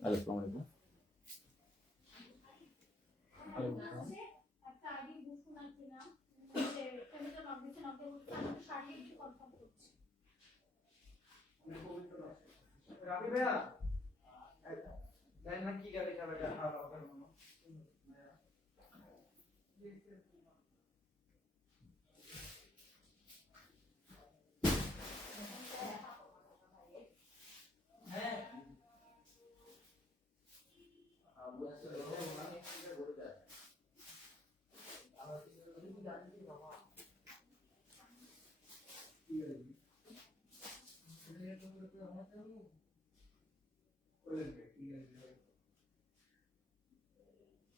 আসসালামু আলাইকুম একটা আগে বুঝতে পারছিলাম যে chemical combination of the sari একটু কনফার্ম করছি রাবি ভাইয়া জানি না কি গাড়ি চালাবে খাওয়া দাওয়া করব না।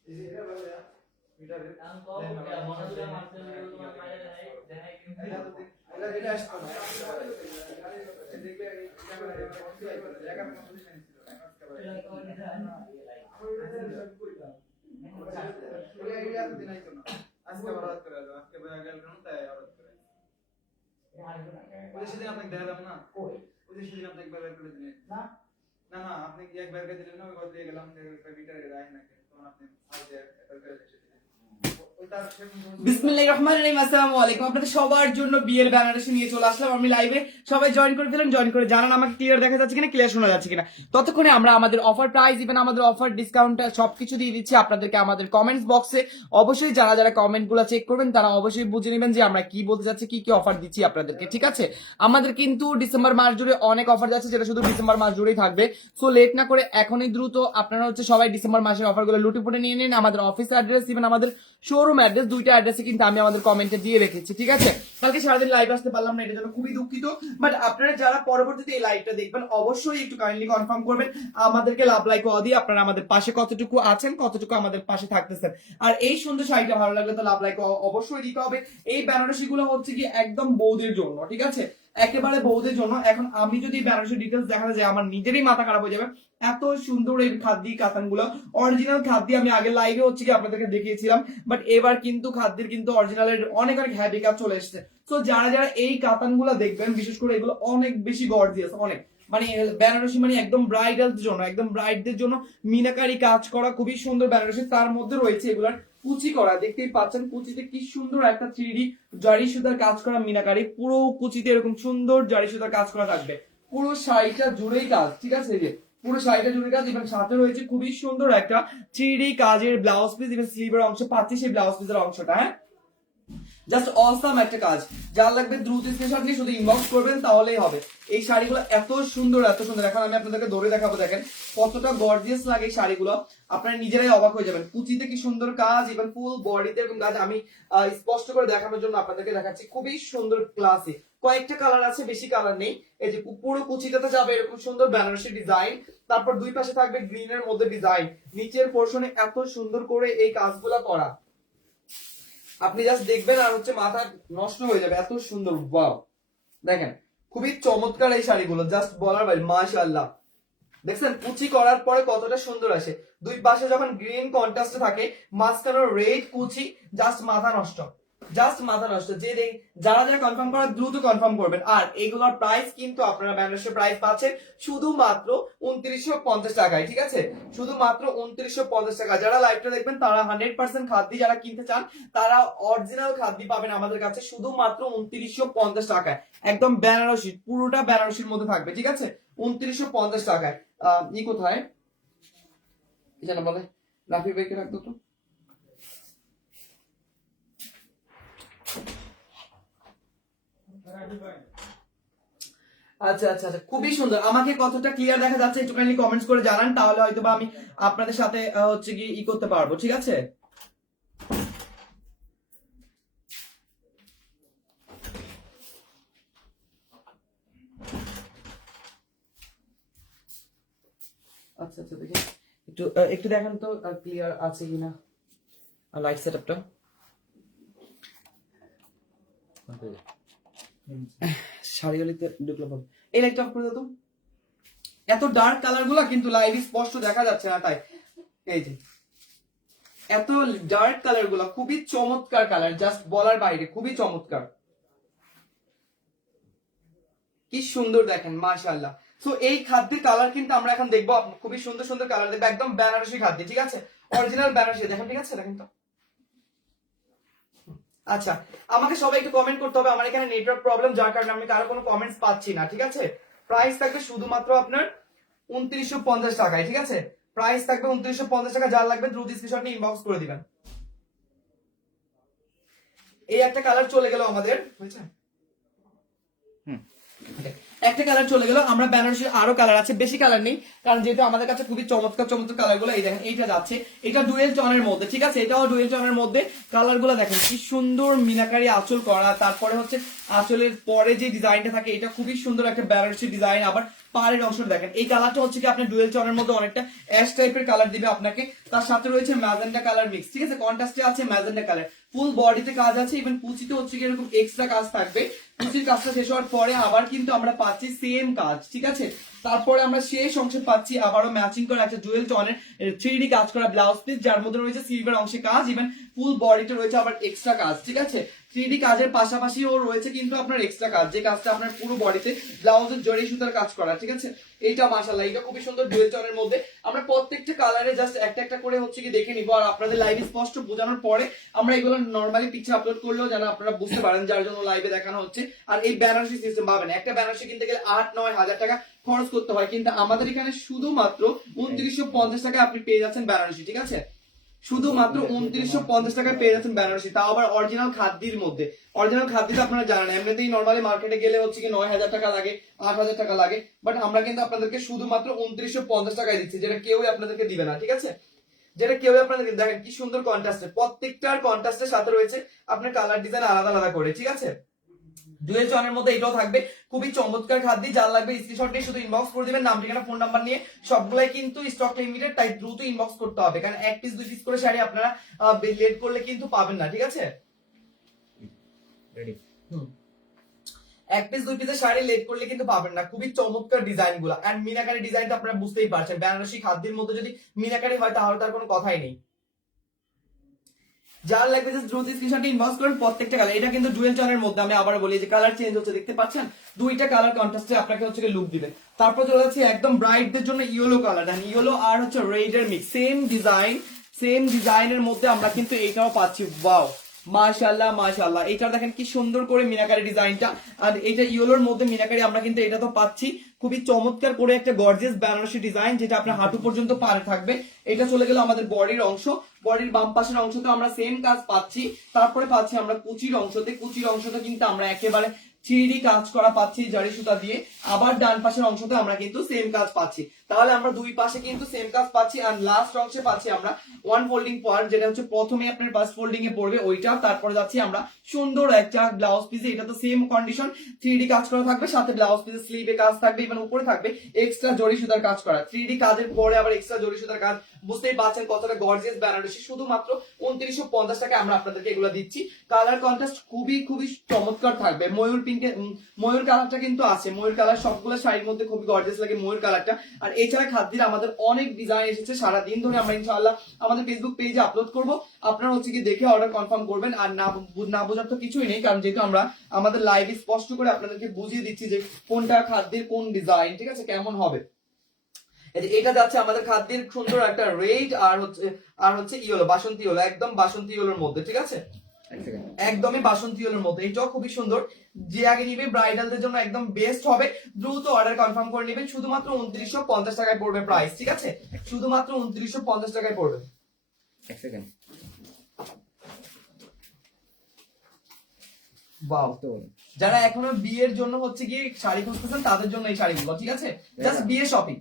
এই যে এটা ভাইয়া, মিটারে। এটা তো দেখ- এটা- এটা আসতো না। এই দেখবে, এই ক্যামেরা- ক্যামেরা- ক্যামেরা position ছিল, এখন ক্যামেরা- এটা- এটা এতদিন আইতো না। আজকে ওই সেদিন আপনাকে দেখালাম না ওই যে সেদিন আপনাকে বের করে দিলেন না না আপনি কি একবার করে দিলেন না? ওই কথা দিয়ে গেলাম রায় না তখন আপনি আগে একবার করে দিলেন ওইটা সেরকম বিসমিল্লাহির রহমানির রহিম, আসসালামু আলাইকুম। আপনাদের সবার জন্য বিয়ের নিয়ে চলে আসলাম। আমি লাইভে সবাই জয়েন করে জয়েন করে জানান, আমাকে ক্লিয়ার দেখা যাচ্ছে কিনা ক্লিয়ার শোনা যাচ্ছে কিনা। ততক্ষণে আমরা আমাদের অফার প্রাইস ইভেন আমাদের অফার ডিসকাউন্ট সবকিছু দিয়ে দিচ্ছি আপনাদেরকে আমাদের কমেন্টস বক্সে অবশ্যই যারা যারা কমেন্টগুলো চেক করবেন, তারা অবশ্যই বুঝে নেবেন যে আমরা কি বলতে যাচ্ছি কি কি অফার দিচ্ছি আপনাদেরকে, ঠিক আছে? আমাদের কিন্তু ডিসেম্বর মাস জুড়ে অনেক অফার যাচ্ছে, যেটা শুধু ডিসেম্বর মাস জুড়েই থাকবে। সো লেট না করে এখনই দ্রুত আপনারা হচ্ছে সবাই ডিসেম্বর মাসের অফারগুলো লুটে পুটে নিয়ে নিন। আমাদের অফিস অ্যাড্রেস ইভেন আমাদের শোরুম অ্যাড্রেস দুইটা অ্যাড্রেসে কিন্তু আমি আমাদের কমেন্টে দিয়ে রেখেছি, ঠিক আছে? কালকে সারাদিন লাইভ আসতে পারলাম না, এটা জন্য খুবই দুঃখিত। বাট আপনারা যারা পরবর্তীতে এই লাইভটা দেখবেন, অবশ্যই একটু কাইন্ডলি কনফার্ম করবেন, আমাদেরকে লাভ লাইক দিয়ে আপনারা আমাদের পাশে কতটুকু আছেন, কতটুকু আমাদের পাশে থাকতেছেন। আর এই সুন্দর শাড়িটা ভালো লাগলে তো লাভ লাইক অবশ্যই দিতে হবে। এই বেনারসি গুলো হচ্ছে কি একদম বৌদের জন্য, ঠিক আছে? একেবারে বৌদের জন্য। এখন আমি যদি বেনারসি ডিটেলস দেখাতে যাই, আমার নিজেরই মাথা খারাপ হয়ে যাবে। এত সুন্দর এই খাদ্যি কাতানগুলো অরিজিনাল খাদ্যি আমি আগে লাইভে হচ্ছে কি আপনাদেরকে দেখিয়েছিলাম বাট এবার কিন্তু খাদ্যের কিন্তু অরিজিনালের অনেক অনেক হ্যাভি কাজ চলে এসেছে। তো যারা যারা এই কাতানগুলো দেখবেন, বিশেষ করে এগুলো অনেক বেশি গর্জিয়াস অনেক। মানে বেনারসি মানে একদম ব্রাইডালদের জন্য, একদম ব্রাইডদের জন্য মিনাকারি কাজ করা খুবই সুন্দর বেনারসি, তার মধ্যে রয়েছে এগুলার কুচি করা, দেখতেই পাচ্ছেন কুচিতে কি সুন্দর একটা থ্রি ডি জারি সুতার কাজ করা মিনাকারি, পুরো কুচিতে এরকম সুন্দর জারি সুতার কাজ করা থাকবে। পুরো শাড়িটা জুড়েই কাজ, ঠিক আছে? যে, পুরো শাড়িটা জুড়ে কাজ এবং সাথে রয়েছে খুবই সুন্দর একটা থ্রি কাজের ব্লাউজ পিস এবং স্লিভের অংশ, পাচ্ছি সেই ব্লাউজ পিসের অংশটা হ্যাঁ? জাস্ট অসাম একটা কাজ। যার লাগবে দ্রুত স্ক্রিনশট নিয়ে শুধু ইনবক্স করবেন, তাহলেই হবে। এই শাড়িগুলো এত সুন্দর এত সুন্দর। এখন আমি আপনাদেরকে ধরে দেখাবো, দেখেন। কতটা গর্জিয়াস লাগে এই শাড়িগুলো। আপনারা নিজেরাই অবাক হয়ে যাবেন। কুচিতে কি সুন্দর কাজ এবং ফুল বডিতে এরকম কাজ। আমি স্পষ্ট করে দেখানোর জন্য আপনাদেরকে দেখাচ্ছি। খুবই সুন্দর ক্লাসে কয়েকটা কালার আছে, বেশি কালার নেই। এই যে পুরো কুচিটাতে যাবে এরকম সুন্দর বেনারসি ডিজাইন তারপর দুই পাশে থাকবে গ্রিনের মধ্যে ডিজাইন নিচের পোর্শনে এত সুন্দর করে এই কাজগুলো করা। আপনি জাস্ট দেখবেন আর হচ্ছে মাথা নষ্ট হয়ে যাবে, এত সুন্দর বাও দেখেন, খুবই চমৎকার এই শাড়িগুলো জাস্ট বলার বাইরে, মাশাআল্লাহ। দেখছেন, কুচি করার পরে কতটা সুন্দর আসে। দুই পাশে যখন গ্রিন কন্ট্রাস্টে থাকে মাঝখানে রেড কুচি জাস্ট মাথা নষ্ট। জাস্ট মাথা নষ্ট, যে যারা যারা কনফার্ম করার দ্রুত কনফার্ম করবেন। আর এগুলোর প্রাইস কিন্তু আপনারা প্রাইস পাচ্ছেন শুধুমাত্র উনত্রিশশো পঞ্চাশ টাকায়, ঠিক আছে? শুধুমাত্র উনত্রিশশো পঞ্চাশ টাকা। যারা লাইভটা দেখবেন, তারা হান্ড্রেড পার্সেন্ট খাদ্য যারা কিনতে চান, তারা অরিজিনাল খাদ্য পাবেন আমাদের কাছে শুধুমাত্র উনত্রিশশো পঞ্চাশ টাকায়। একদম বেনারসি, পুরোটা বেনারসির মধ্যে থাকবে, ঠিক আছে? উনত্রিশশো পঞ্চাশ টাকায়। ই কোথায়? যেন বলে রাফি রাখতো তো আচ্ছা আচ্ছা আচ্ছা খুবই সুন্দর। আমাকে কতটা ক্লিয়ার দেখা যাচ্ছে একটুখানি কমেন্টস করে জানান, তাহলে হয়তো বা আমি আপনাদের সাথে হচ্ছে কি ই করতে পারব, ঠিক আছে? আচ্ছা আচ্ছা দেখি। একটু একটু দেখান তো ক্লিয়ার আছে কিনা লাইট সেটআপটা চমৎকার কালার জাস্ট বলার বাইরে, খুবই চমৎকার। কি সুন্দর দেখেন, মাশাআল্লাহ। সো এই খাদ্যের কালার কিন্তু আমরা এখন দেখব, খুবই সুন্দর সুন্দর কালার দেখব, একদম বেনারসি খাদ্য, ঠিক আছে? অরিজিনাল বেনারসি, দেখেন, ঠিক আছে? দেখেন তো। আচ্ছা আমাকে সবাই একটু কমেন্ট করতে হবে আমার এখানে নেটওয়ার্ক প্রবলেম যার কারণে আমি কারও কোনো কমেন্টস পাচ্ছি না ঠিক আছে? প্রাইস থাকবে শুধুমাত্র আপনার উনত্রিশশো পঞ্চাশ টাকায় ঠিক আছে? প্রাইস থাকবে উনত্রিশশো পঞ্চাশ টাকা যার লাগবে দ্রুত স্ক্রিনশট নিয়ে ইনবক্স করে দিবেন। এই একটা কালার চলে গেল আমাদের বুঝছে একটা কালার চলে গেল, আমরা বেনারসির আরও কালার আছে, বেশি কালার নেই, কারণ যেহেতু আমাদের কাছে খুবই চমৎকার চমৎকার কালারগুলো, এই দেখেন, এইটা যাচ্ছে। এটা ডুয়েল চনের মধ্যে, ঠিক আছে? এটাও ডুয়েল চনের মধ্যে। কালারগুলো দেখেন, কি সুন্দর মিনাকারি আঁচল করা, তারপরে হচ্ছে আঁচলের পরে যে ডিজাইনটা থাকে, এটা খুবই সুন্দর একটা বেনারসি ডিজাইন আবার পাড়ের অংশ দেখেন। এই কালারটা হচ্ছে কি আপনার ডুয়েল টনের মধ্যে অনেকটা অ্যাশ টাইপের কালার দিবে আপনাকে। তার সাথে রয়েছে ম্যাজেন্ডা কালার মিক্স ঠিক আছে? কন্ট্রাস্টে আছে ম্যাজেন্ডা কালার ফুল বডিতে কাজ আছে ইভেন কুচিতে হচ্ছে কি এরকম এক্সট্রা কাজ থাকবে। কুচির কাজটা শেষ হওয়ার পরে আবার কিন্তু আমরা পাচ্ছি সেম কাজ, ঠিক আছে? তারপরে আমরা শেষ অংশে পাচ্ছি আবারও ম্যাচিং করা একটা ডুয়েল টনের থ্রি কাজ করা ব্লাউজ পিস যার মধ্যে রয়েছে সিলভার অংশে কাজ ইভেন ফুল বডিতে রয়েছে আবার এক্সট্রা কাজ, ঠিক আছে? থ্রি ডি কাজের পাশাপাশি ও রয়েছে কিন্তু আপনার এক্সট্রা কাজ যে কাজটা আপনার পুরো বডিতে ব্লাউজের জড়ি সুতার কাজ করা ঠিক আছে? এইটা মাশাল্লাহ এটা খুবই সুন্দর ডুয়েল টনের মধ্যে। আমরা প্রত্যেকটা কালারে জাস্ট একটা একটা করে হচ্ছে কি দেখে নিবো আর আপনাদের লাইভে স্পষ্ট বোঝানোর পরে আমরা এগুলো নর্মালি পিকচার আপলোড করলেও যেন আপনারা বুঝতে পারেন যার জন্য লাইভে দেখানো হচ্ছে। আর এই বেনারসি সিস্টেম পাবেন। একটা বেনারসি কিনতে গেলে আট নয় হাজার টাকা খরচ করতে হয় কিন্তু আমাদের এখানে শুধুমাত্র উনত্রিশশো পঞ্চাশ টাকায় আপনি পেয়ে যাচ্ছেন বেনারসি ঠিক আছে? শুধুমাত্র উনত্রিশশো পঞ্চাশ টাকায় পেয়ে যাচ্ছেন বেনারসি, তাও আবার অরিজিনাল খাদ্যির মধ্যে। অরিজিনাল খাদ্যিটা আপনারা জানেন এমনিতেই নর্মালি মার্কেটে গেলে হচ্ছে কি নয় হাজার টাকা লাগে, আট হাজার টাকা লাগে বাট আমরা কিন্তু আপনাদেরকে শুধুমাত্র উনত্রিশশো পঞ্চাশ টাকায় দিচ্ছি, যেটা কেউই আপনাদেরকে দিবে না, ঠিক আছে? যেটা কেউই আপনাদেরকে দেখেন কি সুন্দর কন্ট্রাস্টে প্রত্যেকটার কন্ট্রাস্টের সাথে রয়েছে আপনার কালার ডিজাইন আলাদা আলাদা করে, ঠিক আছে? ডুয়েল চনের মধ্যে এটাও থাকবে। খুবই চমৎকার খাদ্য যার লাগবে স্ক্রিনশট নিয়ে শুধু ইনবক্স করে দিবেন নাম ঠিকানা ফোন নাম্বার নিয়ে সবগুলাই কিন্তু স্টক লিমিটেড তাই দ্রুত ইনবক্স করতে হবে। কারণ এক পিস দুই পিস করে শাড়ি আপনারা লেট করলে কিন্তু পাবেন না ঠিক আছে? হুম। এক পিস দুই পিসের শাড়ি লেট করলে কিন্তু পাবেন না। খুবই চমৎকার ডিজাইনগুলো। এন্ড মিনাকারি ডিজাইনটা আপনারা বুঝতেই পারছেন। বেনারসি খাদ্যের মধ্যে যদি মিনাকারি হয় তাহলে তার কোনো কথাই নেই। যার লাগবে যে দ্রুত স্ক্রিনশট ইনবক্স করেন প্রত্যেকটা কালার এটা কিন্তু ডুয়েল টনের মধ্যে আমি আবার বলি যে কালার চেঞ্জ হচ্ছে, দেখতে পাচ্ছেন? দুইটা কালার কন্ট্রাস্টে আপনাকে হচ্ছে লুক দিবে। তারপর চলে যাচ্ছে একদম ব্রাইটদের জন্য ইয়েলো কালার দেন ইয়েলো আর হচ্ছে রেড এর মিক্স সেম ডিজাইন সেম ডিজাইনের মধ্যে আমরা কিন্তু এইটাও পাচ্ছি। ওয়াও মাশাআল্লাহ মাশাল্লাহ এটা দেখেন কি সুন্দর করে মিনাকারি ডিজাইনটা। আর এটা ইয়েলোর মধ্যে মিনাকারি আমরা কিন্তু এটা তো পাচ্ছি। খুবই চমৎকার করে একটা গর্জিয়াস বেনারসি ডিজাইন, যেটা আপনার হাঁটু পর্যন্ত পারে থাকবে। এটা চলে গেল আমাদের বডির অংশ। বডির বাম পাশের অংশতে আমরা সেম কাজ পাচ্ছি। তারপরে পাচ্ছি আমরা কুচির অংশতে। কুচির অংশতে কিন্তু আমরা একেবারে থ্রি কাজ করা পাচ্ছি জারি সুতা দিয়ে। আবার ডান পাশের অংশতে আমরা কিন্তু সেম কাজ পাচ্ছি। তাহলে আমরা দুই পাশে কিন্তু সেম কাজ পাচ্ছি আর লাস্ট অংশে পাচ্ছি আমরা ওয়ান ফোল্ডিং পার্ট যেটা হচ্ছে প্রথমে আপনার ফার্স্ট ফোল্ডিং এ পড়বে ওইটা। তারপরে যাচ্ছি আমরা সুন্দর একটা ব্লাউজ পিসে এটা তো সেম কন্ডিশন থ্রি কাজ করা থাকবে, সাথে ব্লাউজ পিসে স্লিভে কাজ থাকবে ইভেন উপরে থাকবে এক্সট্রা জড়ি সুতার কাজ করা। থ্রি কাজের পরে আবার এক্সট্রা জড়ি সুতার কাজ। বুঝতেই পারছেন কতটা গর্জিয়াস বেনারসি শুধুমাত্র উনত্রিশশো পঞ্চাশ টাকা আমরা আপনাদেরকে এগুলো দিচ্ছি। কালার কন্ট্রাস্ট খুবই খুবই চমৎকার থাকবে। ময়ূর পিঙ্কে ময়ূর কালারটা কিন্তু আছে। ময়ূর কালার সবগুলো শাড়ির মধ্যে খুবই গর্জিয়াস লাগে ময়ূর কালারটা। আর এছাড়া খাদ্যের আমাদের অনেক ডিজাইন এসেছে সারা দিন ধরে আমরা ইনশাআল্লাহ আমাদের ফেসবুক পেজে আপলোড করব। আপনারা হচ্ছে কি দেখে অর্ডার কনফার্ম করবেন। আর না বোঝার তো কিছুই নেই, কারণ যেহেতু আমরা আমাদের লাইভে স্পষ্ট করে আপনাদেরকে বুঝিয়ে দিচ্ছি যে কোনটা খাদ্যের কোন ডিজাইন ঠিক আছে? কেমন হবে? এটা যাচ্ছে আমাদের খাদ্যের সুন্দর একটা রেড আর হচ্ছে আর হচ্ছে ইয়েলো, বাসন্তী ইয়েলো, একদম বাসন্তী ইয়েলোর মধ্যে, ঠিক আছে? একদমই বাসন্তী ইয়েলোর মধ্যে এটাও খুবই সুন্দর। যে আগে নিবে ব্রাইডালদের জন্য একদম বেস্ট হবে। দ্রুত অর্ডার কনফার্ম করে নেবেন শুধুমাত্র উনত্রিশশো পঞ্চাশ টাকায় পড়বে প্রাইস ঠিক আছে? শুধুমাত্র উনত্রিশশো পঞ্চাশ টাকায় পড়বে। এক সেকেন্ড বাও যারা এখনও বিয়ের জন্য হচ্ছে গিয়ে শাড়ি খুঁজতেছেন তাদের জন্য এই শাড়িগুলো ঠিক আছে? জাস্ট বিয়ে শপিং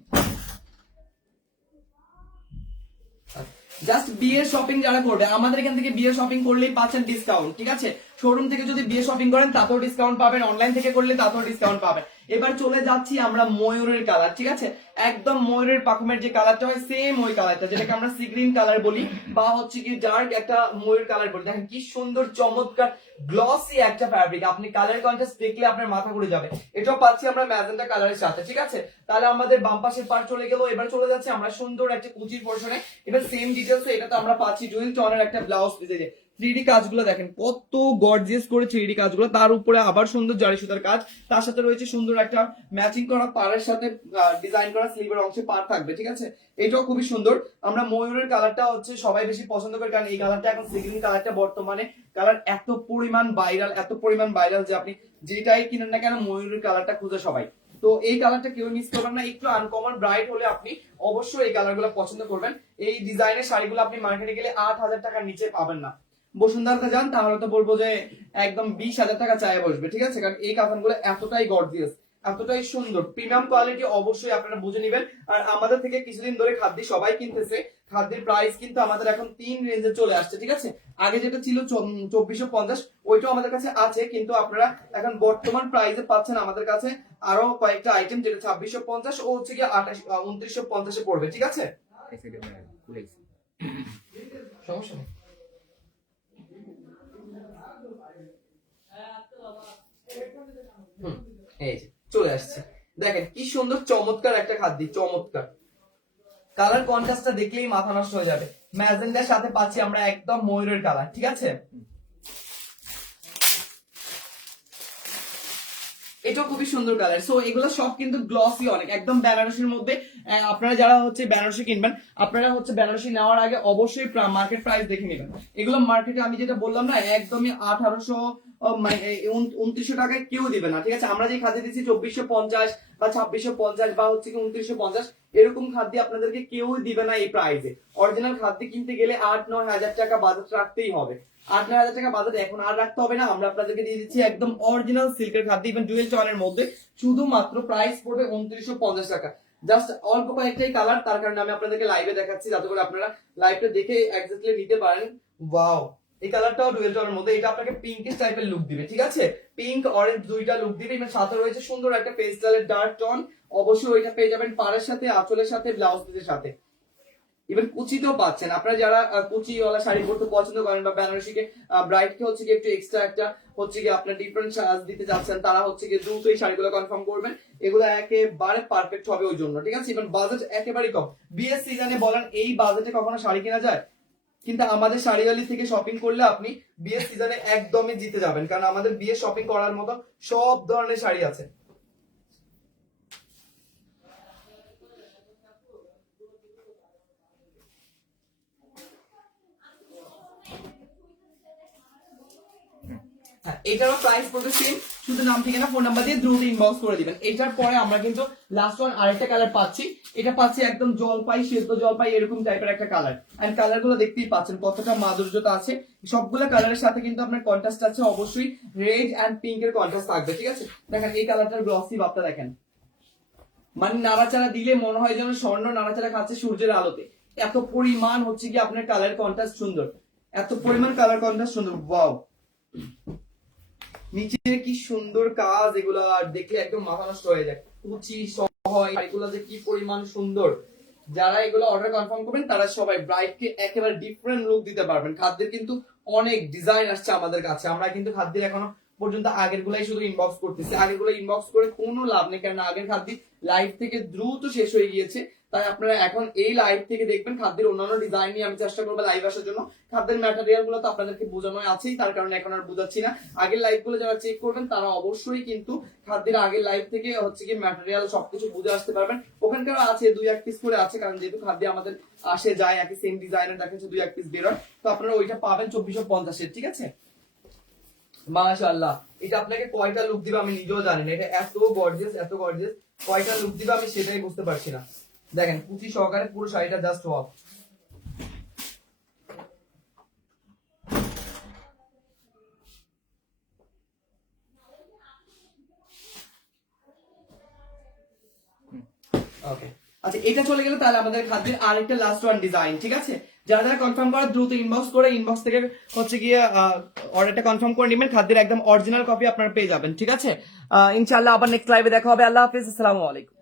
জাস্ট বিয়ের শপিং যারা করবে, আমাদের এখান থেকে বিয়ের শপিং করলেই পাচ্ছেন ডিসকাউন্ট ঠিক আছে? শোরুম থেকে যদি বিয়ে শপিং করেন, তাতেও ডিসকাউন্ট পাবেন অনলাইন থেকে করলে তাতেও ডিসকাউন্ট পাবেন। এবার চলে যাচ্ছি আমরা ময়ূরের কালার ঠিক আছে? একদম ময়ূরের পাখমের যে কালারটা হয় সেম ওই কালারটা যেটাকে আমরা সি গ্রিন কালার বলি, বা হচ্ছে কি ডার্ক একটা ময়ূর কালার বলি। দেখেন কি সুন্দর, চমৎকার গ্লসি একটা ফ্যাব্রিক আপনি কালার কন্ট্রাস্ট দেখলে আপনার মাথা ঘুরে যাবে। এটাও পাচ্ছি আমরা ম্যাজেন্টা কালারের সাথে, ঠিক আছে? তাহলে আমাদের বাম পাশের পার্ট চলে গেল, এবার চলে যাচ্ছে আমরা সুন্দর একটা কুচির পোর্শনে এবার সেম ডিটেলস এটা তো আমরা পাচ্ছি জুয়েল টনের একটা ব্লাউজ পিসে যে থ্রি কাজগুলো দেখেন, কত গর্জিয়াস করে থ্রি কাজগুলো। তার উপরে আবার সুন্দর জারি সুতার কাজ। তার সাথে রয়েছে সুন্দর একটা ম্যাচিং করা পাড়ের সাথে ডিজাইন করা স্লিভের অংশে পার থাকবে, ঠিক আছে? এটাও খুবই সুন্দর। আমরা ময়ূরের কালারটা হচ্ছে সবাই বেশি পছন্দ করে, কারণ এই কালারটা এখন সিগ্রিন কালারটা বর্তমানে কালার এত পরিমাণ ভাইরাল এত পরিমাণ ভাইরাল যে আপনি যেটাই কিনেন না কেন ময়ূরের কালারটা খুঁজে সবাই। তো এই কালারটা কেউ মিস করবেন না। একটু আনকমন ব্রাইট হলে আপনি অবশ্যই এই কালারগুলো পছন্দ করবেন। এই ডিজাইনের শাড়িগুলো আপনি মার্কেটে গেলে আট হাজার টাকার নিচে পাবেন না। বসুন্ধরাতে যান, তাহলে তো বলব যে একদম বিশ হাজার টাকা চায় বসবে, ঠিক আছে? কারণ এই কাতানগুলো এতটাই গর্জিয়াস এতটাই সুন্দর। প্রিমিয়াম কোয়ালিটি অবশ্যই আপনারা বুঝে নেবেন। আর আমাদের থেকে কিছুদিন ধরে খাদ্য সবাই কিনতেছে। খাদ্যের প্রাইস কিন্তু আমাদের এখন তিন রেঞ্জে চলে আসছে, ঠিক আছে? আগে যেটা ছিল চব্বিশশো পঞ্চাশ, ওইটাও আমাদের কাছে আছে, কিন্তু আপনারা এখন বর্তমান প্রাইসে পাচ্ছেন আমাদের কাছে আরও কয়েকটা আইটেম যেটা ছাব্বিশশো পঞ্চাশ ও হচ্ছে গিয়ে আঠাশ উনত্রিশশো পঞ্চাশে পড়বে, ঠিক আছে? সমস্যা নেই হুম, এই চলে আসছে। দেখেন, কি সুন্দর, চমৎকার একটা খাদ্য, চমৎকার। কালার কন্ট্রাস্টটা দেখলেই মাথা নষ্ট হয়ে যাবে। ম্যাজেন্ডার সাথে পাচ্ছি আমরা একদম ময়ূরের কালার ঠিক আছে? এটাও খুবই সুন্দর কালার সো এগুলো সব কিন্তু গ্লসি অনেক, একদম বেনারসির মধ্যে। আপনারা যারা হচ্ছে বেনারসি কিনবেন, আপনারা হচ্ছে বেনারসি নেওয়ার আগে অবশ্যই মার্কেট প্রাইস দেখে নেবেন। এগুলো মার্কেটে আমি যেটা বললাম না, একদমই আঠারোশো উনত্রিশশো টাকায় কেউ দিবে না, ঠিক আছে? আমরা যে খাদ্য দিচ্ছি চব্বিশশো পঞ্চাশ বা ছাব্বিশশো পঞ্চাশ বা হচ্ছে কি উনত্রিশশো পঞ্চাশ, এরকম খাদ্য আপনাদেরকে কেউ দিবে না এই প্রাইসে অরিজিনাল খাদ্য কিনতে গেলে আট, নয় হাজার টাকা বাজেট রাখতেই হবে। আট নয় হাজার টাকা বাজেট এখন আর রাখতে হবে না। আমরা আপনাদেরকে দিয়ে দিচ্ছি একদম অরিজিনাল সিল্কের খাদ্য ইভেন ডুয়েল চনের মধ্যে। শুধুমাত্র প্রাইস পড়বে উনত্রিশশো পঞ্চাশ টাকা। জাস্ট অল্প কয়েকটাই কালার তার কারণে আমি আপনাদেরকে লাইভে দেখাচ্ছি, যাতে করে আপনারা লাইভটা দেখে এক্স্যাক্টলি নিতে পারেন। ওয়াও এই কালারটাও ডুয়েল টোনের মধ্যে। এটা আপনাকে পিঙ্কিশ টাইপের লুক দিবে, ঠিক আছে? পিঙ্ক অরেঞ্জ দুইটা লুক দিবে। এবং সাথে রয়েছে সুন্দর একটা পেস্টালের ডার্ক টোন অবশ্যই ওইটা পেয়ে যাবেন পাড়ের সাথে, আঁচলের সাথে ব্লাউজ পিসের সাথে। ইভেন কুচিতেও পাচ্ছেন। আপনারা যারা কুচিওয়ালা শাড়ি পরতে পছন্দ করেন বা বেনারসিকে ব্রাইট কে হচ্ছে কি একটু এক্সট্রা একটা হচ্ছে কি আপনার ডিফারেন্ট সাজ দিতে যাচ্ছেন, তারা হচ্ছে কি দ্রুত এই শাড়িগুলো কনফার্ম করবেন। এগুলো একেবারে পারফেক্ট হবে ওই জন্য, ঠিক আছে? ইভেন বাজেট একেবারে কম। বিএস সিজনে বলেন, এই বাজেটে কখনো শাড়ি কেনা যায়? কিন্তু আমাদের শাড়িওয়ালি থেকে শপিং করলে আপনি বিয়ের সিজনে একদমই জিতে যাবেন। কারণ আমাদের বিয়ে শপিং করার মতো সব ধরনের শাড়ি আছে হ্যাঁ এটারও প্রাইস পড়বে সেম শুধু নাম ঠিকানা ফোন নাম্বার দিয়ে দ্রুত ইনবক্স করে দিবেন। এটার পরে আমরা কিন্তু লাস্ট ওয়ান আরেকটা কালার পাচ্ছি। এটা পাচ্ছি একদম জলপাই, সেদ্ধ জলপাই, এরকম টাইপের একটা কালার এন্ড কালারগুলো দেখতেই পাচ্ছেন কতটা মাধুর্যতা আছে। সবগুলো কালারের সাথে কিন্তু আপনার কন্ট্রাস্ট আছে, অবশ্যই রেড এন্ড পিঙ্ক এর কন্ট্রাস্ট থাকবে, ঠিক আছে? দেখেন, এই কালারটার গ্লসি ভাবটা দেখেন। মানে নাড়াচাড়া দিলে মনে হয় যেন স্বর্ণ নাড়াচাড়া খাচ্ছে সূর্যের আলোতে। এত পরিমাণ হচ্ছে কি আপনার কালার কন্ট্রাস্ট সুন্দর। এত পরিমাণ কালার কন্ট্রাস্ট সুন্দর। ওয়াও নিচে কি সুন্দর কাজ এগুলো দেখলে একদম মাথা নষ্ট হয়ে যায়। কুচি সহ এগুলো যে কি পরিমাণ সুন্দর। যারা এগুলো অর্ডার কনফার্ম করবেন, তারা সবাই ব্রাইট কে একেবারে ডিফারেন্ট লুক দিতে পারবেন। খাদ্যের কিন্তু অনেক ডিজাইন আসছে আমাদের কাছে। আমরা কিন্তু খাদ্যের এখনও পর্যন্ত আগের গুলাই শুধু ইনবক্স করতেছি। আগেরগুলো ইনবক্স করে কোনো লাভ নেই। কারণ আগের খাদ্য লাইভ থেকে দ্রুত শেষ হয়ে গিয়েছে। তাই আপনারা এখন এই লাইভ থেকে দেখবেন খাদ্যের অন্যান্য ডিজাইন নিয়ে আমি চেষ্টা করব লাইভ আসার জন্য। খাদ্যের ম্যাটেরিয়ালগুলো তো আপনাদেরকে বোঝানো আছেই, তার কারণে এখন আর বোঝাচ্ছি না। আগের লাইভগুলো যারা চেক করবেন, তারা অবশ্যই কিন্তু খাদ্যের আগের লাইভ থেকে হচ্ছে কি ম্যাটেরিয়াল সবকিছু বুঝে আসতে পারবেন। ওখানকার আছে দুই এক পিস করে আছে, কারণ যেহেতু খাদ্য আমাদের আসে, যায় একই সেম ডিজাইনের দেখা যাচ্ছে দুই এক পিস বেরোয়। তো আপনারা ওইটা পাবেন চব্বিশশো পঞ্চাশের, ঠিক আছে? মাশাআল্লাহ। এটা আপনাকে কয়টা লুক দিবে আমি নিজেও জানি না। এটা এত গর্জিয়াস এত গর্জিয়াস কয়টা লুক দিবে আমি সেটাই বুঝতে পারছি না। দেখেন কুচি সহকারে পুরো শাড়িটা জাস্ট ওয়াও আচ্ছা এটা চলে গেলে তাহলে আমাদের খাদ্যের আরেকটা লাস্ট ওয়ান ডিজাইন ঠিক আছে? যারা যারা কনফার্ম করার দ্রুত ইনবক্স করে ইনবক্স থেকে হচ্ছে গিয়ে অর্ডারটা কনফার্ম করে নেবেন খাদ্যের একদম অরিজিনাল কপি আপনারা পেয়ে যাবেন ঠিক আছে? আহ, ইনশাআল্লাহ আবার নেক্সট লাইভে দেখা হবে। আল্লাহ হাফিজ আসসালামু আলাইকুম।